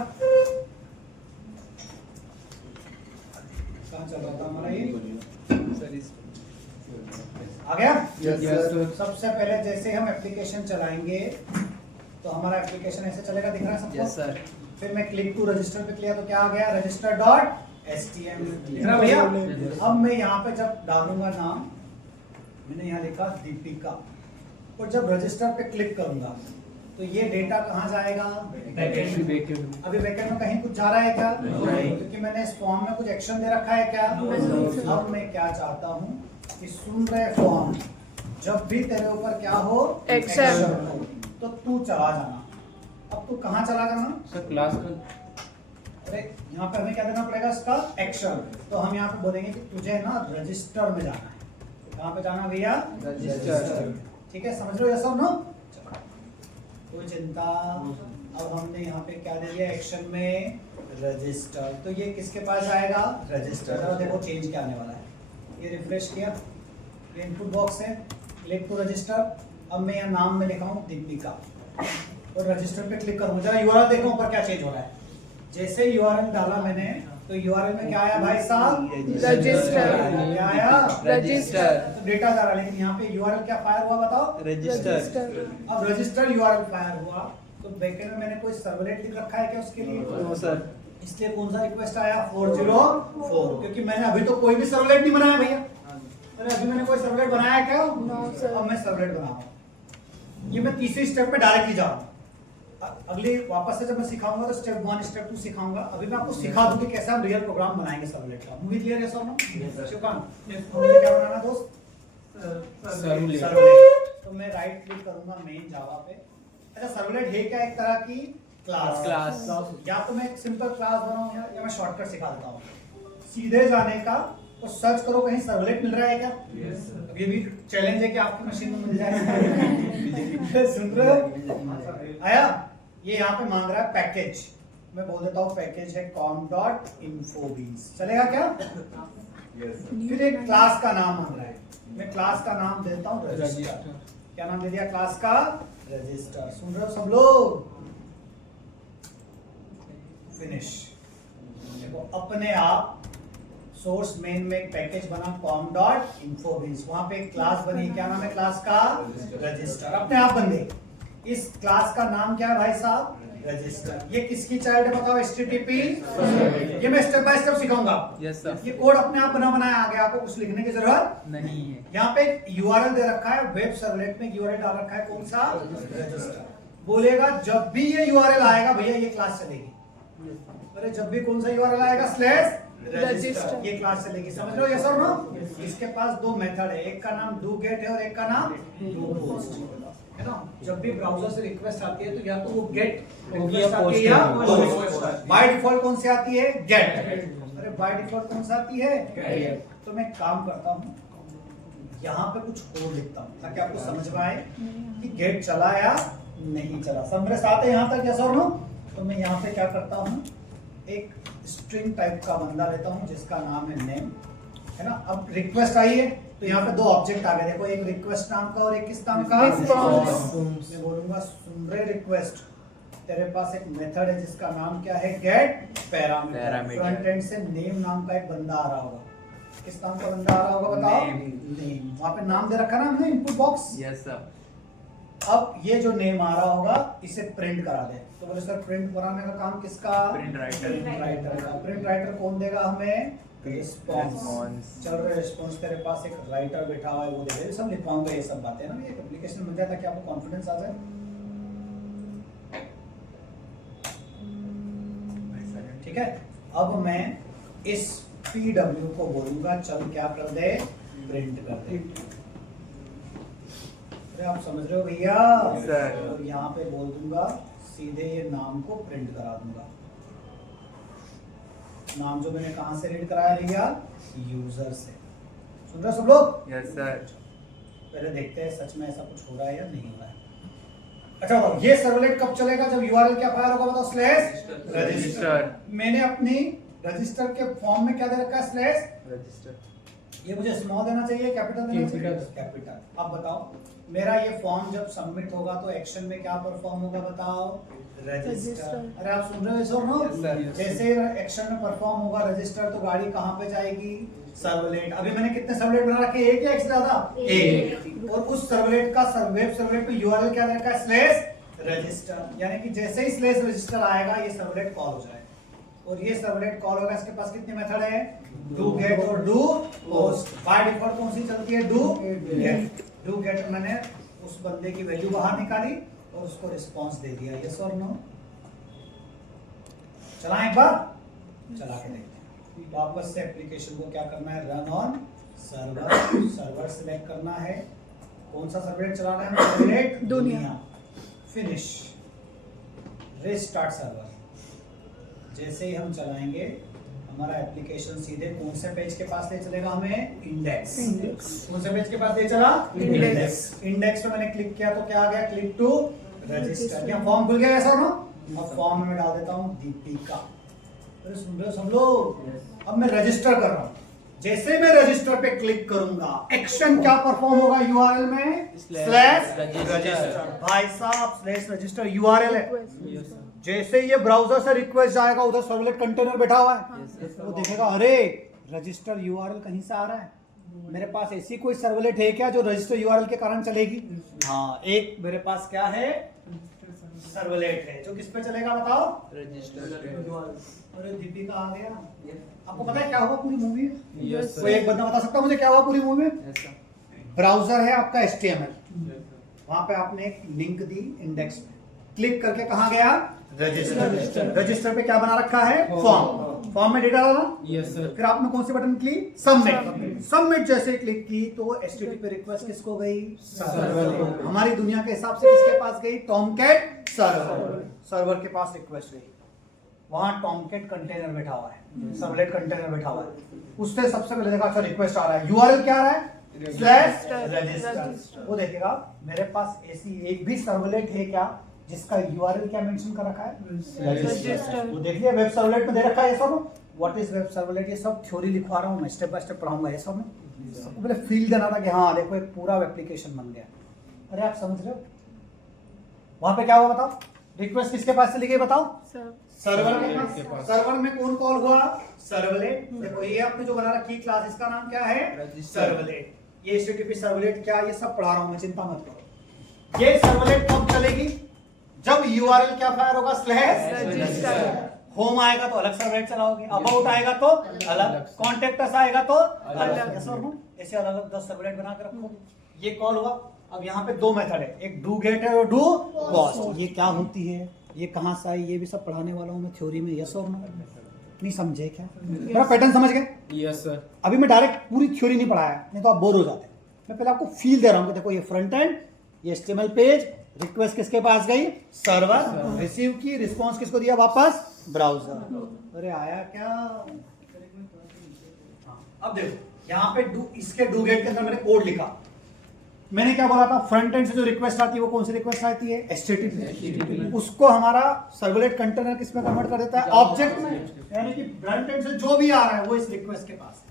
कहाँ चल रहा था हमारा ये? आ गया? सबसे पहले जैसे हम एप्लीकेशन चलाएंगे तो हमारा एप्लीकेशन ऐसे चलेगा, दिख रहा है सबको? यस सर। फिर मैं क्लिक टू रजिस्टर पे किया तो क्या आ गया? Register dot HTML। दिख रहा भैया? अब मैं यहाँ पे जब डालूंगा नाम, मैंने यहाँ लिखा दीपिका, और जब रजिस्टर पे क्लिक करूंगा तो ये डेटा कहाँ जाएगा? बैकएंड। अभी बैकएंड में कहीं कुछ जा रहा है क्या? नहीं, क्योंकि मैंने इस फॉर्म में कुछ एक्शन दे रखा है क्या? अब मैं क्या चाहता हूँ कि सुन रहे फॉर्म, जब भी तेरे ऊपर क्या हो? Action हो, तो तू चला जाना। अब तू कहाँ चला जाना? सर क्लास का अरे यहाँ पे हमें क्या देना पड़ेगा? इसका एक्शन। तो हम यहाँ पे बोलेंगे कि तुझे ना रजिस्टर में जाना है। तो कहाँ पे जाना भैया? रजिस्टर। ठीक है, समझ लो ये सब ना? कोई चिंता। अब हमने यहाँ पे क्या दे दिया एक्शन में? रजिस्टर। तो ये किसके पास आएगा? रजिस्टर। और देखो चेंज क्या आने वाला है, ये रिफ्रेश किया, ये इनपुट बॉक्स है, क्लिक टू रजिस्टर। अब मैं यहाँ नाम में लिखा हूँ दीपिका और रजिस्टर पे क्लिक करूँगा। जरा यूआरएल देखो ऊपर क्या चेंज हो रहा है। जैसे यूआरएल डाला मैंने तो यूआरएल में क्या आया भाई साहब? रजिस्टर। क्या आया? रजिस्टर। तो डेटा जा रहा है, लेकिन यहाँ पे यूआरएल क्या फायर हुआ बताओ? रजिस्टर। अब रजिस्टर यूआरएल फायर हुआ तो बैकएंड में मैंने कोई सर्वलेट लिख रखा है क्या उसके लिए? No sir. इसलिए कौन सा रिक्वेस्ट आया? 404, क्योंकि मैंने अभी तो कोई भी सर्वलेट नहीं बनाया भैया। अरे अभी मैंने कोई सर्वलेट बनाया क्या? No, sir. अब मैं सर्वलेट बनाऊंगा। ये मैं तीसरी स्टेप पे डायरेक्टली जाऊंगा। अगली वापस से जब मैं सिखाऊंगा तो स्टेप 1 स्टेप 2 सिखाऊंगा। अभी मैं आपको सिखा दूं कि कैसे हम रियल प्रोग्राम बनाएंगे सर्वलेट का। मूवी क्लियर है सब ना? शिवकांत, मुझे क्या बनाना दोस्त? सर्वलेट। तो मैं राइट क्लिक करूंगा मेन जावा पे। अच्छा, सर्वलेट है क्या? एक तरह की क्लास। या तो मैं एक सिंपल क्लास बनाऊं या मैं शॉर्टकट सिखा देता हूँ। सीधे जाने का तो सर्च करो कहीं सर्वलेट मिल रहा है क्या? अब ये भी चैलेंज है कि आपकी मशीन में मिल जाएगा। सुन रहे हो? आया? ये यहाँ पे मांग रहा है पैकेज। मैं बोल देता हूँ पैकेज है com.infobeans। चलेगा क्या? फिर एक क्लास का नाम मांग रहा है। मैं क्लास का नाम देता हूँ रजिस्टर। क्या नाम दे दिया क्लास का? रजिस्टर। सुन रहे हो सब लोग? फिनिश। देखो अपने आप सोर्स मेन में एक पैकेज बना com.infobeans, वहां पे एक क्लास बनी। क्या नाम है क्लास का? रजिस्टर। अपने आप बन गई। इस क्लास का नाम क्या है भाई साहब? रजिस्टर। ये किसकी चाइल्ड है बताओ? HTTP। ये मैं स्टेप बाय स्टेप सिखाऊंगा। Yes sir. ये कोड अपने आप बनाया आ गया, आपको कुछ लिखने की जरूरत नहीं है। यहाँ पे यूआरएल दे रखा है, वेब सर्वलेट में यूआरएल डाल रखा है, कौन सा? रजिस्टर। बोलेगा जब भी ये यूआरएल आएगा भैया ये क्लास चलेगी। अरे जब भी कौन सा यूआरएल आएगा? /रजिस्टर। ये क्लास चलेगी। समझ लो? यस और नो? इसके पास दो मेथड है, एक का नाम do get है और एक का नाम do post है ना। जब भी ब्राउजर से रिक्वेस्ट आती है तो या तो वो गेट रिक्वेस्ट आती है या पोस्ट। बाय डिफॉल्ट कौन सी आती है? गेट। अरे बाय डिफॉल्ट कौन सी आती है? गेट। तो मैं काम करता हूँ, यहाँ पे कुछ कोड लिखता हूँ ताकि आपको समझ में आए कि गेट चला या नहीं चला। सब मेरे साथ है यहाँ तक? यस और नो? तो मैं यहाँ पे क्या करता हूँ, एक स्ट्रिंग टाइप का बंदा लेता हूँ जिसका नाम है नेम, है ना। अब रिक्वेस्ट आई है तो यहाँ पे दो ऑब्जेक्ट आ गए। देखो एक रिक्वेस्ट नाम का और एक किस नाम का? मैं बोलूंगा सुन रहे रिक्वेस्ट, तेरे पास एक मेथड है जिसका नाम क्या है? Get parameter. फ्रंट एंड से नेम नाम का एक बंदा आ रहा होगा। किस नाम का बंदा आ रहा होगा बताओ? नेम। वहाँ पे नाम दे रखा ना हमने इनपुट बॉक्स। Yes sir. अब ये जो नेम आ रहा होगा इसे प्रिंट करा दे। तो बोले सर प्रिंट कराने का काम किसका? Print writer. राइटर का। प्रिंट राइटर कौन देगा हमें? रिस्पॉन्स। चल रहे रिस्पॉन्स, तेरे पास एक राइटर बैठा हुआ है वो दे दे। सब लिखवाऊंगा ये सब बातें ना, ये एप्लीकेशन मिल जाए ताकि आपको कॉन्फिडेंस आ जाए। ठीक है, अब मैं इस PW को बोलूंगा चल क्या कर दे? प्रिंट कर दे। मुझे आप समझ रहे हो भैया? सर। और यहाँ पे बोल दूंगा सीधे ये नाम को प्रिंट करा दूंगा। नाम जो मैंने कहां से रीड कराया भैया? यूजर से। सुन रहे हो सब लोग? Yes sir. पहले देखते हैं सच में ऐसा कुछ हो रहा है या नहीं हो रहा है। अच्छा बताओ, ये सर्वलेट कब चलेगा? जब यूआरएल क्या फायर होगा? बताओ, स्लैश रजिस्टर। मैंने अपनी रजिस्टर के फॉर्म में क्या दे रखा है? Slash register. ये मुझे स्मॉल देना चाहिए, कैपिटल देना चाहिए? कैपिटल। अब बताओ, मेरा ये फॉर्म जब सबमिट होगा तो एक्शन में क्या परफॉर्म होगा? बताओ, रजिस्टर। अरे आप सुन रहे हो सर? No, Yes, sir. जैसे एक्शन में परफॉर्म होगा रजिस्टर तो गाड़ी कहाँ पे जाएगी? सर्वलेट। अभी मैंने कितने सर्वलेट बना रखे? एक या एक से ज्यादा? एक। और उस सर्वलेट का वेब सर्वलेट पे यूआरएल क्या रखा है? Slash register. यानी कि जैसे ही स्लैश रजिस्टर आएगा ये सर्वलेट कॉल हो जाएगा। और ये सर्वलेट कॉल होगा, इसके पास कितने मेथड है? डू गेट और डू पोस्ट। बाय डिफॉल्ट कौन सी चलती है? Do get. डू गेट मैंने उस बंदे की वैल्यू बाहर निकाली और उसको रिस्पांस दे दिया। यस और नो? चलाएं एक बार, चला के देखते हैं। वापस से एप्लीकेशन को क्या करना है? Run on server. Server select करना है। कौन सा सर्वलेट चलाना है? सर्वलेट दुनिया। फिनिश। Restart server. जैसे ही हम चलाएंगे हमारा एप्लीकेशन सीधे कौन से पेज के पास ले चलेगा? हमें इंडेक्स। कौन से पेज के पास ले चला? इंडेक्स। इंडेक्स पे मैंने क्लिक किया तो क्या आ गया? Click to register. क्या फॉर्म खुल गया? ऐसा ना? अब फॉर्म में मैं डाल देता हूँ दीपिका। अरे सुन रहे हो सब लोग? अब मैं रजिस्टर कर रहा हूँ। जैसे मैं रजिस्टर पे क्लिक करूंगा एक्शन क्या परफॉर्म होगा यूआरएल में? Slash register. भाई साहब, स्लैश रजिस्टर यूआरएल है। जैसे ये ब्राउजर से रिक्वेस्ट जाएगा, उधर सर्वलेट कंटेनर बैठा हुआ है, वो देखेगा अरे रजिस्टर यूआरएल कहीं से आ रहा है। मेरे पास ऐसी कोई सर्वलेट है क्या जो रजिस्टर यूआरएल के कारण चलेगी? हाँ, एक मेरे पास क्या है? सर्वलेट है जो किस पे चलेगा? बताओ, रजिस्टर। अरे दीपिका आ गया। आपको पता है क्या हुआ पूरी मूवी में? यस कोई एक बंदा बता सकता है मुझे क्या हुआ पूरी मूवी में? ब्राउजर है आपका HTML, वहां पे आपने एक लिंक दी इंडेक्स में, क्लिक करके कहां गया? रजिस्टर। रजिस्टर पे क्या बना रखा है? फॉर्म। फॉर्म में डेटा डाला। Yes sir. फिर आपने कौन सी बटन क्लिक? सबमिट। सबमिट जैसे क्लिक की तो HTTP रिक्वेस्ट किसको गई? सर्वर। हमारी दुनिया के हिसाब से किसके पास गई? Tomcat server. सर्वर के पास रिक्वेस्ट गई, वहां टॉमकैट कंटेनर बैठा हुआ है, सर्वलेट कंटेनर बैठा हुआ है। उससे सबसे पहले देखा अच्छा रिक्वेस्ट आ रहा है, यूआरएल क्या आ रहा है? Slash register. वो देखेगा मेरे पास ऐसी एक भी सर्वलेट है क्या जिसका यूआरएल क्या मेंशन कर रखा है? रजिस्टर। वो देख लिया वेब सर्वलेट में दे रखा है ये सब। What is web servlet? ये सब थ्योरी लिखवा रहा हूँ मैं, स्टेप बाय स्टेप पढ़ाऊंगा ये सब में। सबको पहले फील देना था कि हाँ देखो एक पूरा एप्लीकेशन बन गया। अरे आप समझ रहे हो? वहां पे क्या हुआ बताओ? रिक्वेस्ट किसके पास चली गई बताओ? सर्वर के पास। सर्वर में कौन कॉल हुआ? सर्वलेट। देखो ये आपने जो बना रखी क्लास, इसका नाम क्या है? सर्वलेट। ये HTTP सर्वलेट क्या, ये सब पढ़ा रहा हूं मैं, चिंता मत करो। ये सर्वलेट कब चलेगी? जब यूआरएल क्या फायर होगा? Slash register. होम आएगा तो अलग सर्वलेट चलाओगे, अबाउट आएगा तो अलग, कॉन्टेक्टस आएगा तो अलग। ऐसे अलग अलग 10 सर्वलेट बना के रखो। ये कॉल हुआ। अब यहाँ पे दो मेथड है, एक डू गेट है और डू पोस्ट। ये क्या होती है, ये कहाँ से आई, ये भी सब पढ़ाने वाला हूँ मैं थ्योरी में। यस और नो? नहीं समझे क्या? मेरा पैटर्न समझ गए? Yes sir. अभी मैं डायरेक्ट पूरी थ्योरी नहीं पढ़ाया, नहीं तो आप बोर हो जाते। मैं पहले आपको फील दे रहा हूँ कि देखो ये फ्रंट एंड, ये HTML पेज, रिक्वेस्ट किसके पास गई? सर्वर। रिसीव की, रिस्पॉन्स किसको दिया वापस? ब्राउजर। अरे आया क्या? अब देखो यहाँ पे इसके डू गेट के अंदर मैंने कोड लिखा। मैंने क्या बोला था? फ्रंट एंड से जो रिक्वेस्ट आती है वो कौन सी रिक्वेस्ट आती है? HTTP। उसको हमारा सर्वलेट कंटेनर किस में कन्वर्ट कर देता है? ऑब्जेक्ट में। यानी कि फ्रंट एंड से जो भी आ रहा है वो इस रिक्वेस्ट के पास है।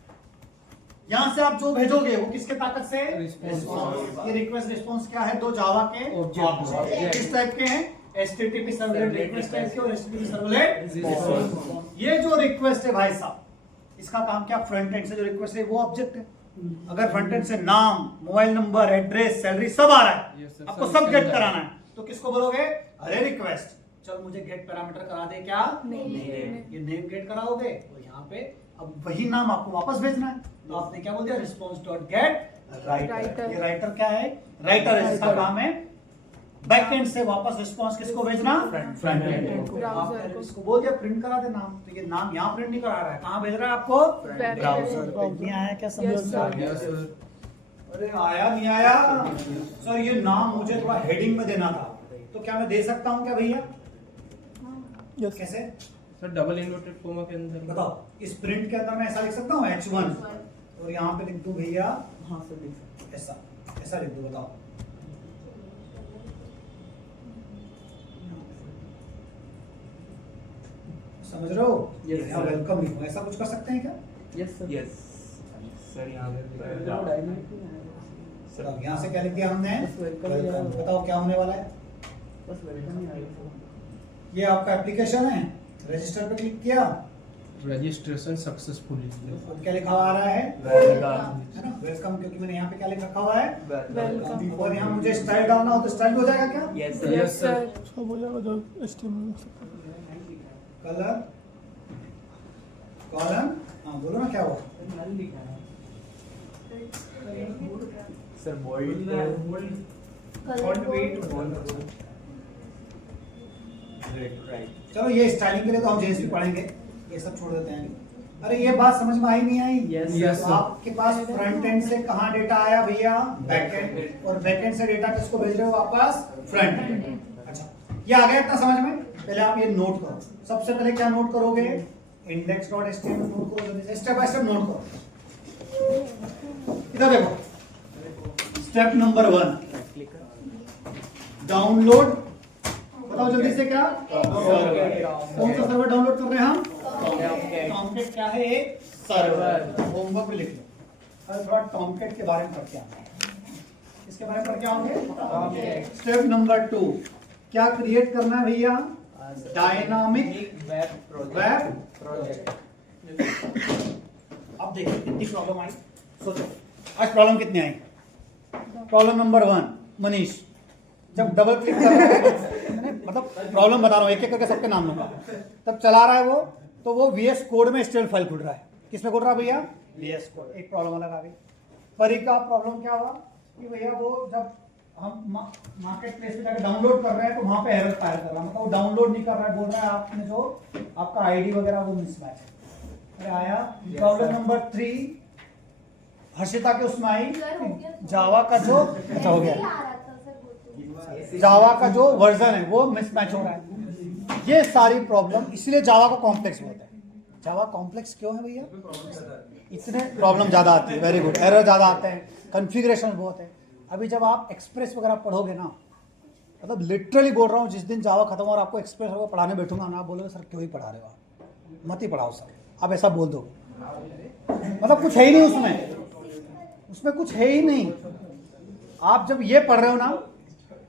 यहां से आप जो भेजोगे वो किसके ताकत से? रिस्पॉन्स। ये रिक्वेस्ट रिस्पॉन्स क्या है? दो जावा के ऑब्जेक्ट। किस टाइप के हैं? HTTP सर्वलेट रिक्वेस्ट टाइप के और HTTP सर्वलेट रिस्पॉन्स। ये जो रिक्वेस्ट है भाई साहब, इसका काम क्या? फ्रंट एंड से जो रिक्वेस्ट है वो ऑब्जेक्ट है। अगर फ्रंट एंड से नाम, मोबाइल नंबर, एड्रेस, सैलरी सब आ रहा है, आपको सब गेट कराना है, तो किसको बोलोगे? अरे रिक्वेस्ट चल मुझे गेट पैरामीटर करा दे क्या? ये नेम गेट कराओगे और यहाँ पे अब वही नाम आपको वापस भेजना है, तो आपने क्या बोल दिया? Response dot gate writer. ये राइटर क्या है? राइटर है, इसका काम है बैक एंड से वापस रिस्पॉन्स किसको भेजना? Front end. आपने इसको बोल दिया प्रिंट करा दे नाम, तो ये नाम यहाँ प्रिंट नहीं करा रहा है, कहाँ भेज रहा है आपको? ब्राउजर पे। नहीं आया क्या समझ? अरे आया नहीं आया सर, ये नाम मुझे थोड़ा हेडिंग में देना था, तो क्या मैं दे सकता हूँ क्या भैया? कैसे सर डबल इन्वर्टेड कोमा के अंदर बताओ? इस प्रिंट के अंदर मैं ऐसा लिख सकता हूँ H1 और यहाँ पे लिख दूं भैया हाँ सर देख सकते ऐसा, ऐसा लिख दूं, बताओ? समझ रहे हो? Yes, यहाँ sir. वेलकम लिखो, ऐसा कुछ कर सकते हैं क्या? हैं। यस सर यस सर यहाँ पे सर अब यहाँ से क्या लिख दिया हमने? बस welcome ही वेलकम। आएगा। बताओ क्या होने वाला है? बस वेलकम ही आएगा सर। ये आपका एप्लीकेशन है, रजिस्टर पे क्लिक किया, रजिस्ट्रेशन सक्सेसफुली अब क्या लिखा हुआ आ रहा है? वेलकम। है ना, वेलकम, क्योंकि मैंने यहाँ पे क्या लिख रखा हुआ है? वेलकम। और यहाँ मुझे स्टाइल डालना हो तो स्टाइल हो जाएगा क्या? Yes yes sir. सब हो जाएगा जो HTML कलर, कॉलम, हाँ बोलो ना क्या हुआ? सर बोल्ड चलो ये स्टाइलिंग के लिए तो हम जेएसपी पढ़ेंगे, ये सब छोड़ देते हैं। अरे ये बात समझ में आई नहीं आई? Yes, yes, तो sir. आपके पास फ्रंट एंड से कहाँ डेटा आया भैया? बैक एंड, और बैक एंड से डेटा किसको भेज रहे हो वापस? Front end. अच्छा ये आ गया इतना समझ में? पहले आप ये नोट करो, सबसे पहले क्या नोट करोगे? index.html नोट करो, जल्दी से स्टेप बाय स्टेप नोट करो। इधर देखो, स्टेप नंबर 1 डाउनलोड, बताओ जल्दी से क्या? कौन सा सर्वर डाउनलोड कर रहे हैं हम? टॉमकेट क्या है? एक सर्वर। होमवर्क में लिख लो, अरे थोड़ा टॉमकेट के बारे में पढ़ के आओगे। इसके बारे में पढ़ के आओगे? स्टेप नंबर 2 क्या क्रिएट करना है भैया? Dynamic web project. अब देखिए कितनी प्रॉब्लम आई, सोचो आज प्रॉब्लम कितनी आई? प्रॉब्लम नंबर 1 मनीष जब डबल क्लिक कर रहा है, मतलब प्रॉब्लम बता रहा हूँ एक एक करके सबके नाम लूंगा, तब चला रहा है वो, तो वो VS कोड में HTML फाइल खुल रहा है। किसमें खुल रहा है भैया? VS code. एक प्रॉब्लम अलग आ गई। परी का प्रॉब्लम क्या हुआ कि भैया वो जब हम मार्केट प्लेस पे जाकर डाउनलोड कर रहे हैं तो वहां पे एरर फायर कर रहा है, मतलब वो डाउनलोड नहीं कर रहा है, बोल रहा है आपने जो आपका आईडी वगैरह वो मिसमैच है। अरे आया प्रॉब्लम नंबर 3 हर्षिता के उसमें आई, जावा का जो अच्छा हो गया, जावा का जो वर्जन है वो मिसमैच हो रहा है। ये सारी प्रॉब्लम, इसलिए जावा को कॉम्प्लेक्स होता है। जावा कॉम्प्लेक्स क्यों है भैया? इतने प्रॉब्लम ज्यादा आती है, वेरी गुड, एरर ज्यादा आते हैं, कॉन्फ़िगरेशन बहुत है। अभी जब आप एक्सप्रेस वगैरह पढ़ोगे ना, मतलब लिटरली बोल रहा हूँ, जिस दिन जावा खत्म और आपको एक्सप्रेस वगैरह पढ़ाने बैठूंगा ना, आप बोलोगे सर क्यों ही पढ़ा रहे हो आप, मत ही पढ़ाओ सर, आप ऐसा बोल दो। मतलब कुछ है ही नहीं उसमें, उसमें कुछ है ही नहीं। आप जब ये पढ़ रहे हो ना,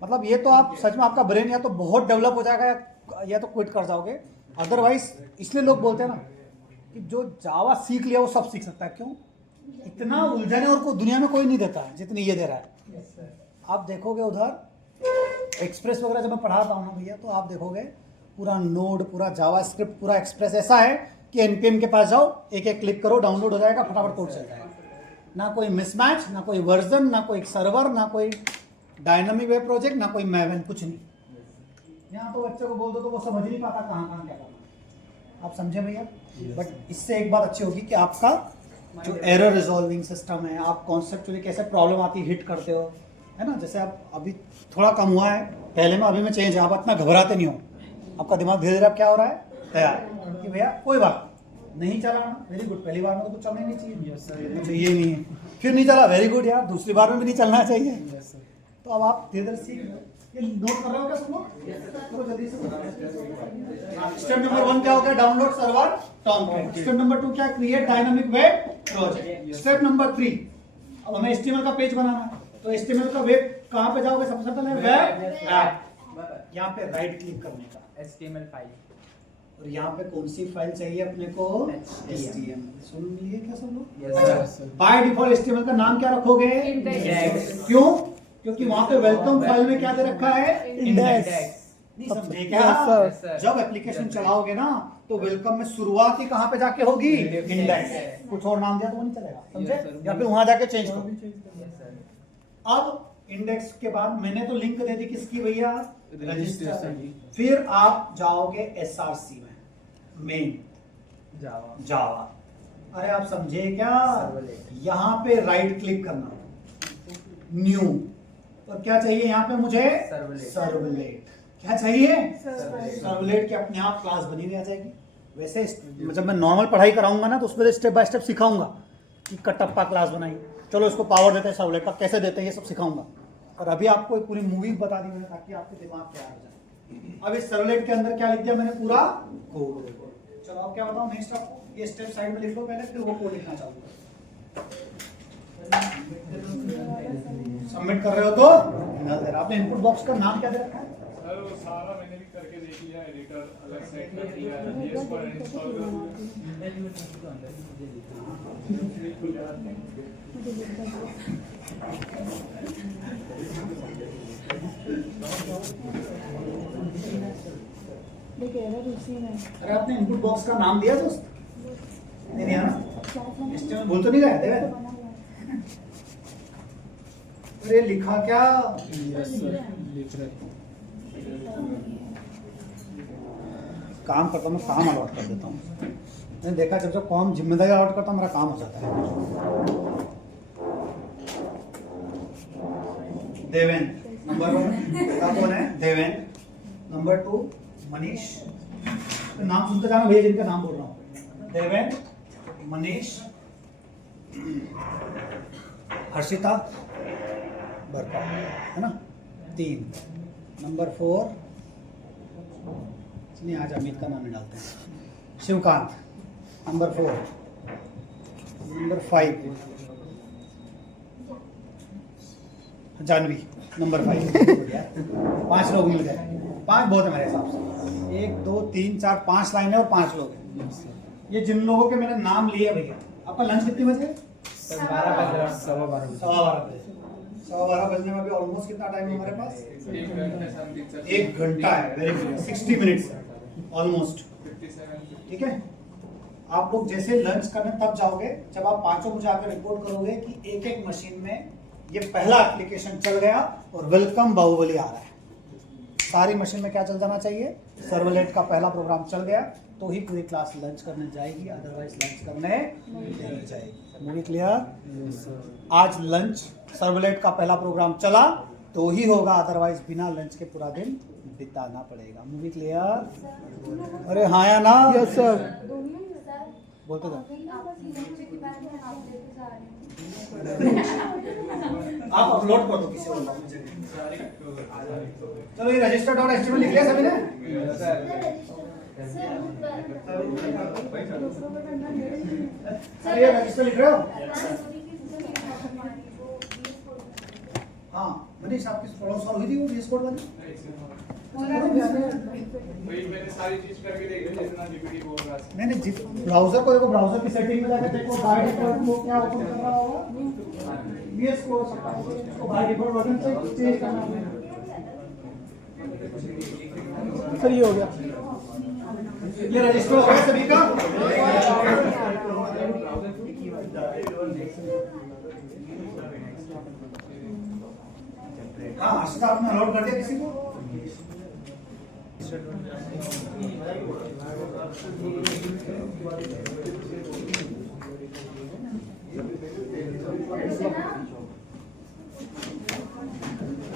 मतलब ये तो आप सच में आपका ब्रेन या तो बहुत डेवलप हो जाएगा या तो क्विट कर जाओगे। अदरवाइज इसलिए लोग बोलते हैं ना कि जो जावा सीख लिया वो सब सीख सकता है। क्यों? इतना उलझने और को दुनिया में कोई नहीं देता है जितनी ये दे रहा है। आप देखोगे उधर एक्सप्रेस वगैरह जब मैं पढ़ाता हूँ ना भैया, तो आप देखोगे पूरा नोड, पूरा जावा स्क्रिप्ट, पूरा एक्सप्रेस ऐसा है कि एनपीएम के पास जाओ, एक एक क्लिक करो, डाउनलोड हो जाएगा, फटाफट कोड चल जाएगा। ना कोई मिसमैच, ना कोई वर्जन, ना कोई सर्वर, ना कोई डायनामिक वेब प्रोजेक्ट, ना कोई मैवन, कुछ नहीं। यहाँ तो बच्चे को बोल दो तो वो समझ नहीं पाता कहाँ कहाँ क्या करना। आप समझे भैया? बट इससे एक बात अच्छी होगी कि आपका जो एरर रिजॉल्विंग सिस्टम है, आप कॉन्सेप्चुअली कैसे प्रॉब्लम आती है हिट करते हो, है ना। जैसे आप अभी थोड़ा कम हुआ है पहले में, अभी में चेंज है, आप इतना घबराते नहीं हो, आपका दिमाग धीरे धीरे क्या हो रहा है, तैयार कि भैया कोई बात नहीं चला ना, वेरी गुड, पहली बार में तो कुछ चलना ही नहीं चाहिए, मुझे ये नहीं है, फिर नहीं चला, वेरी गुड यार, दूसरी बार में भी नहीं चलना चाहिए। तो अब आप धीरे धीरे सीख, ये नोट कर रहे हो क्या सुनो? तो जल्दी से स्टेप नंबर 1 क्या हो गया? Download server Tomcat. Step number 2 क्या? Create dynamic web project. Step number 3 अब हमें HTML का पेज बनाना है, तो HTML का वेब कहाँ पे जाओगे? सबसे पहले वेब ऐप, यहाँ पे राइट क्लिक करने का, HTML फाइल, और यहाँ पे कौन सी फाइल चाहिए अपने को? HTML। सुन लिए क्या सब लोग? बाय डिफॉल्ट HTML का नाम क्या रखोगे? इंडेक्स। क्यों? क्योंकि वहां पे वेलकम फाइल में क्या दे रखा है? इंडेक्स। नहीं समझे क्या? जब एप्लीकेशन चलाओगे ना तो वेलकम में शुरुआत ही कहाँ पे जाके होगी? इंडेक्स। कुछ और नाम दिया तो वो नहीं चलेगा, समझे? या फिर वहां जाके चेंज करो। अब इंडेक्स के बाद मैंने तो लिंक दे दी किसकी भैया? रजिस्टर। फिर आप जाओगे SRC में, मेन जावा। अरे आप समझे क्या? यहाँ पे राइट क्लिक करना, न्यू। और क्या चाहिए यहाँ पे मुझे? सर्वलेट। सर्वलेट। क्या चाहिए? सर्वलेट। सर्वलेट की अपने आप क्लास बनी हुई आ जाएगी। वैसे जब मैं नॉर्मल पढ़ाई कराऊंगा ना तो उसमें स्टेप बाय स्टेप सिखाऊंगा कि कटप्पा क्लास बनाई, चलो इसको पावर देते हैं सर्वलेट का, कैसे देते हैं ये सब सिखाऊंगा। और अभी आपको एक पूरी मूवी बता दी मैंने ताकि आपके दिमाग क्या आ जाए। अब इस सर्वलेट के अंदर क्या लिख दिया मैंने? पूरा कोड। चलो अब क्या बताऊं नेक्स्ट आपको? ये स्टेप साइड में लिख लो पहले, फिर वो कोड लिखना चालू करो। सबमिट कर रहे हो तो आपने इनपुट बॉक्स का नाम क्या दे रखा है? सर वो सारा मैंने भी करके देख लिया, एडिटर अलग से कर लिया है, VS Code इंस्टॉल कर देखिए एरर उसी में अरे आपने इनपुट बॉक्स का नाम दिया दोस्त? नहीं दिया ना? इसमें भूल तो नहीं गया देवे? अरे लिखा क्या? यस सर, लिख रहे। काम करता हूँ मैं, काम अलॉट कर देता हूँ। मैंने देखा जब जब काम जिम्मेदारी अलॉट करता हूँ मेरा काम हो जाता है। देवेन नंबर 1 कौन है? देवेन। नंबर 2 मनीष। तो नाम सुनते जाना भैया जिनका नाम बोल रहा हूँ। देवेन, मनीष, हर्षिता, बरपा, है ना? 3। नंबर 4 नहीं, आज अमित का नाम नहीं डालते हैं, Shivkant. Number 4। Number 5 Janvi. Number 5 5 लोग मिल गए। 5 बहुत है मेरे हिसाब से। 1 2 3 4 5 लाइनें और 5 लोग हैं। ये जिन लोगों के मैंने नाम लिए भैया। आपका लंच कितने बजे? 12:15 सवा 12 बजे। 12:15 बजे। 12:15 बजने में अभी ऑलमोस्ट कितना टाइम है हमारे पास? 1 घंटा है। Very good. 60 minutes almost. ठीक है। आप लोग जैसे लंच करने तब जाओगे जब आप पांचों को जाकर रिपोर्ट करोगे कि एक एक मशीन में ये पहला एप्लीकेशन चल गया और वेलकम बाहुबली आ रहा है। सारी मशीन में क्या चल जाना चाहिए? सर्वलेट का पहला प्रोग्राम चल गया तो ही पूरी क्लास लंच करने जाएगी, अदरवाइज लंच करने नहीं जाएगी। Movie clear? आज लंच सर्वलेट का पहला प्रोग्राम चला तो ही होगा, अदरवाइज बिना लंच के पूरा दिन बिताना पड़ेगा। Movie clear? अरे हाँ या ना? Yes sir. बोलते जाओ। आप अपलोड कर दो किसी और मुझे। चलो ये register.html लिख लिया सभी ने? ये रजिस्टर लिख रहे हो? हाँ मनीष आपकी प्रॉब्लम सॉल्व हुई थी वो VS Code वाली? वही मैंने सारी चीज करके देख ली जितना डीपीडी बोल रहा था। नहीं ब्राउजर को देखो, ब्राउजर की सेटिंग में जाकर देखो बाय डिफॉल्ट वो क्या ओपन कर रहा होगा? VS Code उसको बाय डिफॉल्ट वर्जन से चेंज करना है। सर ये हो गया। ये रजिस्टर हो गया सभी का? हाँ हर्षिता आपने अलॉट कर दिया किसी को?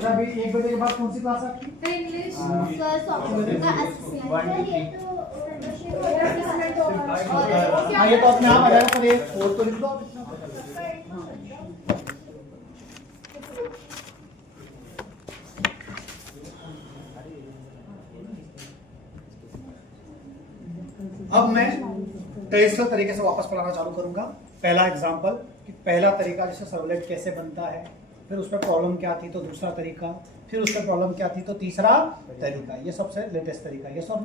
अभी 1 बजे के बाद कौन सी क्लास आपकी? इंग्लिश सॉफ्टवेयर का असिस्टेंट है ये तो हाँ ये तो अपने आप आ जाएगा, पर ये कोड तो लिख दो आप इतना। अब मैं ट्रेडिशनल तरीके से वापस पढ़ाना चालू करूंगा। पहला एग्जांपल कि पहला तरीका जैसे सर्वलेट कैसे बनता है, फिर उस पर प्रॉब्लम क्या थी तो दूसरा तरीका, फिर उस पर प्रॉब्लम क्या थी तो तीसरा तरीका। ये सबसे लेटेस्ट तरीका ये सब।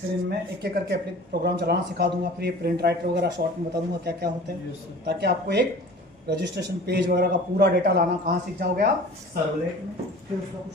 फिर इनमें एक एक करके प्रोग्राम चलाना सिखा दूंगा, फिर ये प्रिंट राइटर वगैरह शॉर्ट में बता दूंगा क्या क्या होते हैं, ताकि आपको एक रजिस्ट्रेशन पेज वगैरह का पूरा डेटा लाना कहाँ सीख जाओगे आप? सर्वलेट में। फिर उसका कुछ